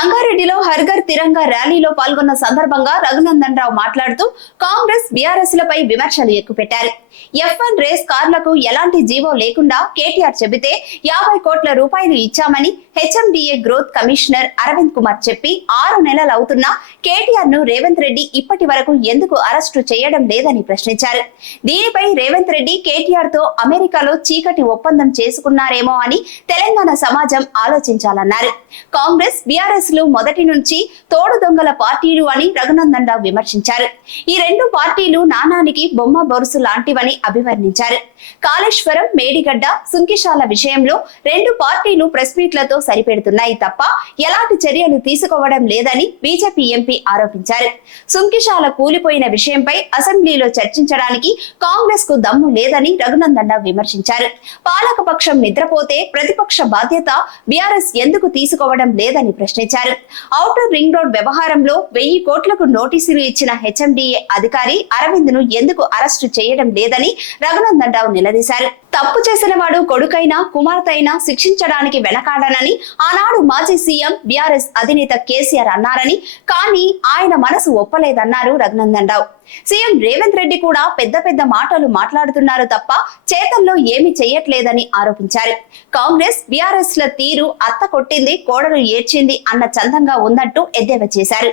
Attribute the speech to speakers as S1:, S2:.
S1: అంబేద్కర్ తిరంగా ర్యాలీలో పాల్గొన్న సందర్భంగా రఘునందన్ రావు మాట్లాడుతూ కాంగ్రెస్ బీఆర్ఎస్ లపై విమర్శలు ఎక్కుపెట్టారు. ఎఫ్ వన్ రేస్ కార్లకు ఎలాంటి జీవో లేకుండా కేటీఆర్ చెబితే యాభై కోట్ల రూపాయలు ఇచ్చామని HMDA growth commissioner Arvind Kumar చెప్పి ఆరు నెలలు అవుతున్నా కేటీఆర్ను రేవంత్ రెడ్డి ఇప్పటి వరకు ఎందుకు అరెస్టు చేయడం లేదని ప్రశ్నించారు. దీనిపై రేవంత్ రెడ్డి కేటీఆర్తో అమెరికాలో చీకటి ఒప్పందం చేసుకున్నారేమో అని తెలంగాణ సమాజం ఆలోచించాలన్నారు. కాంగ్రెస్ బీఆర్ఎస్ కాంగ్రెస్లు మొదటి నుంచి తోడు దొంగల పార్టీలు అని రఘునందన్ రావు విమర్శించారు. ఈ రెండు పార్టీలు నానానికి బొమ్మ బొరుసు లాంటివని అభివర్ణించారు. కాళేశ్వరం మేడిగడ్డ సుంకిశాల విషయంలో రెండు పార్టీలు ప్రెస్ మీట్లతో సరిపెడుతున్నాయి తప్ప ఎలాంటి చర్యలు తీసుకోవడం లేదని బీజేపీ ఎంపీ ఆరోపించారు. సుంకిశాల కూలిపోయిన విషయంపై అసెంబ్లీలో చర్చించడానికి కాంగ్రెస్కు దమ్ము లేదని రఘునందన్ రావు విమర్శించారు. పాలకపక్షం నిద్రపోతే ప్రతిపక్ష బాధ్యత బీఆర్ఎస్ ఎందుకు తీసుకోవడం లేదని ప్రశ్నించారు. ఔటర్ రింగ్ రోడ్ వ్యవహారంలో వెయ్యి కోట్లకు నోటీసులు ఇచ్చిన హెచ్ఎండిఏ అధికారి అరవింద్ను ఎందుకు అరెస్టు చేయడం లేదని రఘునందన్ రావు నిలదీశారు. తప్పు చేసిన వాడు కొడుకైనా కుమార్తె అయినా శిక్షించడానికి వెనకాడనని ఆనాడు మాజీ సీఎం బీఆర్ఎస్ అధినేత కేసీఆర్ అన్నారని కానీ ఆయన మనసు ఒప్పలేదన్నారు రఘునందన్ రావు. సీఎం రేవంత్ రెడ్డి కూడా పెద్ద పెద్ద మాటలు మాట్లాడుతున్నారు తప్ప చేతల్లో ఏమి చేయట్లేదని ఆరోపించారు. కాంగ్రెస్ బీఆర్ఎస్ ల తీరు అత్త కొట్టింది కోడలు ఏడ్చింది అన్న చందంగా ఉందంటూ ఎద్దేవా చేశారు.